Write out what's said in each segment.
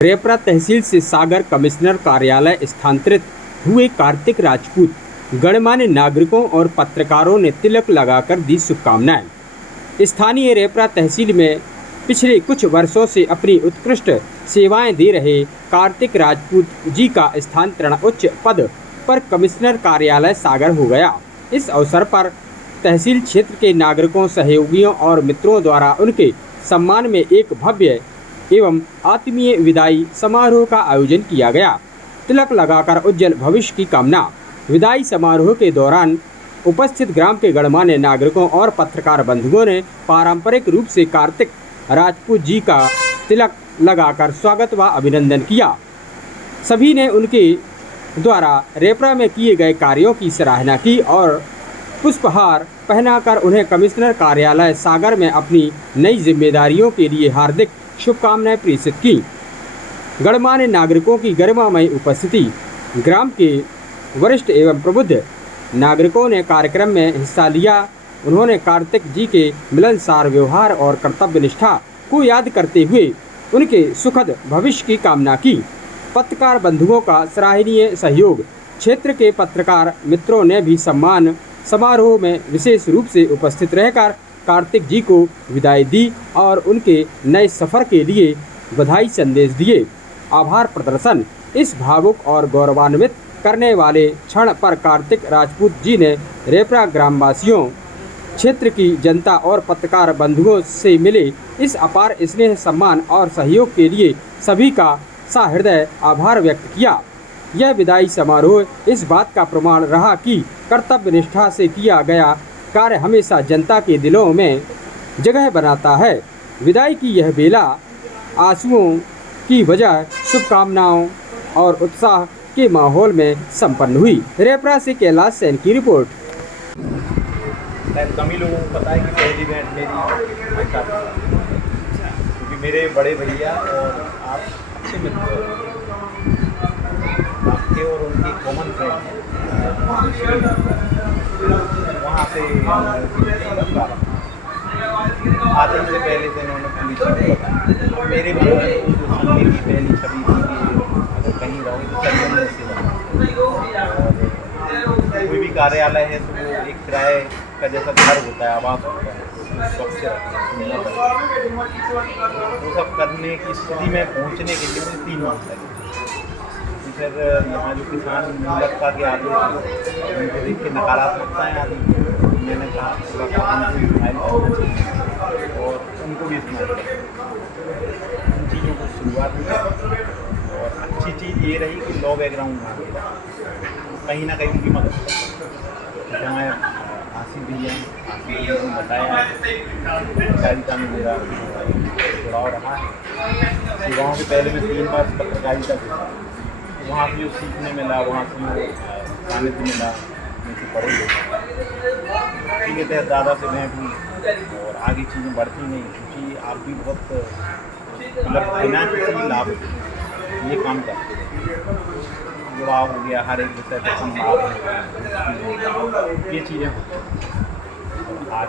रेपरा तहसील से सागर कमिश्नर कार्यालय स्थानांतरित हुए कार्तिक राजपूत गणमान्य नागरिकों और पत्रकारों ने तिलक लगाकर दी शुभकामनाएं। स्थानीय रेपरा तहसील में पिछले कुछ वर्षों से अपनी उत्कृष्ट सेवाएं दे रहे कार्तिक राजपूत जी का स्थानांतरण उच्च पद पर कमिश्नर कार्यालय सागर हो गया। इस अवसर पर तहसील क्षेत्र के नागरिकों, सहयोगियों और मित्रों द्वारा उनके सम्मान में एक भव्य एवं आत्मीय विदाई समारोह का आयोजन किया गया। तिलक लगाकर उज्जवल भविष्य की कामना। विदाई समारोह के दौरान उपस्थित ग्राम के गणमान्य नागरिकों और पत्रकार बंधुओं ने पारंपरिक रूप से कार्तिक राजपूत जी का तिलक लगाकर स्वागत व अभिनंदन किया। सभी ने उनके द्वारा रेपरा में किए गए कार्यों की सराहना की और पुष्पहार पहनाकर उन्हें कमिश्नर कार्यालय सागर में अपनी नई जिम्मेदारियों के लिए हार्दिक शुभकामनाएं प्रेषित की। गणमान्य नागरिकों की गरिमामय उपस्थिति, ग्राम के वरिष्ठ एवं प्रबुद्ध नागरिकों ने कार्यक्रम में हिस्सा लिया। उन्होंने कार्तिक जी के मिलनसार व्यवहार और कर्तव्य निष्ठा को याद करते हुए उनके सुखद भविष्य की कामना की। पत्रकार बंधुओं का सराहनीय सहयोग। क्षेत्र के पत्रकार मित्रों ने भी सम्मान समारोह में विशेष रूप से उपस्थित रहकर कार्तिक जी को विदाई दी और उनके नए सफ़र के लिए बधाई संदेश दिए। आभार प्रदर्शन। इस भावुक और गौरवान्वित करने वाले क्षण पर कार्तिक राजपूत जी ने रेपरा ग्रामवासियों, क्षेत्र की जनता और पत्रकार बंधुओं से मिले इस अपार स्नेह, सम्मान और सहयोग के लिए सभी का सहृदय आभार व्यक्त किया। यह विदाई समारोह इस बात का प्रमाण रहा कि कर्तव्य निष्ठा से किया गया कार्य हमेशा जनता के दिलों में जगह बनाता है। विदाई की यह बेला आंसुओं की बजाय शुभकामनाओं और उत्साह के माहौल में संपन्न हुई। रेपरा से कैलाश सेन की रिपोर्ट। कम ही लोगों को पता है कि पहली भेंट मेरी क्योंकि मेरे बड़े भैया और आप अच्छे मित्र हो, आपके और उनकी कॉमन फ्रेंड है। वहाँ से आते से पहले से उन्होंने पूरी चीज़ बताई। मेरे भी सुनने की पहली छवि थी कि अगर कहीं रहो तो सर्जन से कोई भी कार्यालय है तो वो एक किराए का जैसा घर होता है, आवास होता है, स्वच्छ वो सब करने की स्थिति में पहुँचने के लिए मुझे 3 माह लगे। फिर यहाँ जो किसान लगता के आते हैं उनको देख के नकारात्मकताएँ आती हैं। मैंने कहा उनको इस्तेमाल करना चाहिए और उनको भी इस्तेमाल करना चाहिए। उन चीज़ों को शुरुआत हुई और अच्छी चीज़ ये रही कि लो बैकग्राउंड ना मिला, कहीं ना कहीं उनकी मदद कर। जहाँ आसिफ भैया ने बताया पत्रकारिता में मेरा जुड़ाव रहा है। सेवाओं के पहले मैं 3 बार पत्रकारिता की, वहाँ से जो सीखने मिला, वहाँ से जो सानिध्य मिला, मुझे पढ़े ठीक है तहत ज़्यादा से मैं भी और आगे चीज़ें बढ़ती नहीं क्योंकि आप भी बहुत मतलब बिना किसी लाभ ये काम करते हैं। जुड़ाव हो गया, हर एक विषय पर संवाद, ये चीज़ें होती हैं। आज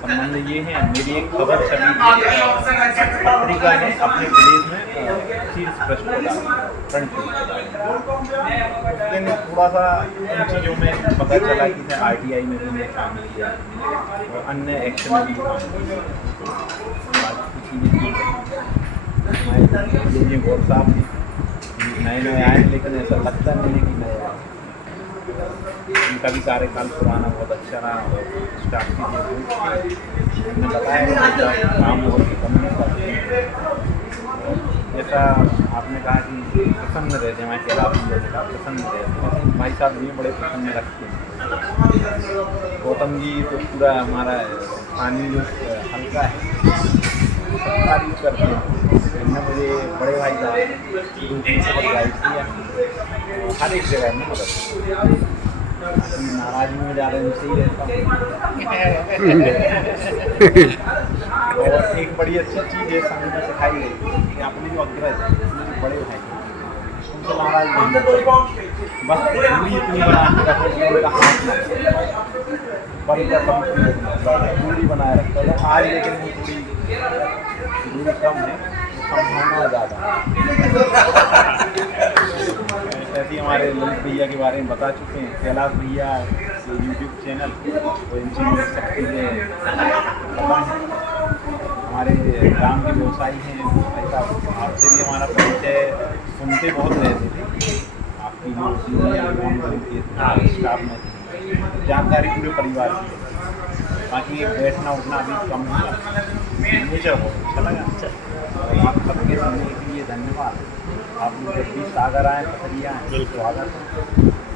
संबंध ये है, मेरी एक खबर छवी पत्रिका ने अपने प्रदेश में शीर्ष पृष्ठ पर फ्रंट लेकिन थोड़ा सा इन चीज़ों में पता चला कि RTI में भी मैं काम किया और अन्य एक्शन में भी काम किया। चीज़ें गौर साहब नए आए लेकिन ऐसा लगता नहीं है कि नए आए। उनका भी कार्यकाल पुराना बहुत अच्छा रहा और स्टाफ की मैंने बताया काम बहुत कम नहीं था। जैसा आपने कहा कि प्रसन्न रहते हैं, मैं कैलाश का प्रसन्न रहते हैं, भाई साहब भी बड़े प्रसन्न रखते हैं। गौतम जी तो पूरा हमारा स्थानीय जो हल्का है तारीफ करते हैं। इन्होंने मुझे बड़े भाई साहब गाइड किया, हर एक जगह में मदद नाराजगी में जा रहे हैं सही रहता हूँ। और एक बड़ी अच्छी चीज़ है सामने सिखाई गई कि आपने जो अग्रज है बड़े भाई उनसे नाराज नहीं, बस दूरी इतनी बना के रखो कि उनका हाथ ना दूरी बनाए रखता है। आज लेकिन वो थोड़ी दूरी कम है, संभावना ज़्यादा ऐसे ही हमारे ललित भैया के बारे में बता चुके हैं, कैलाश भैया के यूट्यूब चैनल और इन चीज़ों में सब चीज़ें पता हैं। हमारे ग्राम के व्यवसायी हैं भाई साहब, आपसे भी हमारा परिचय सुनते बहुत रहते थे, आपकी जो स्टाफ में थी, जानकारी पूरे परिवार की है। बाकी बैठना उठना अभी कम हुआ, नेचर बहुत अच्छा लगा। आप सबके सुनने के लिए धन्यवाद। आप लोग जब भी सागर आएँ, पथरिया आएँ, स्वागत है।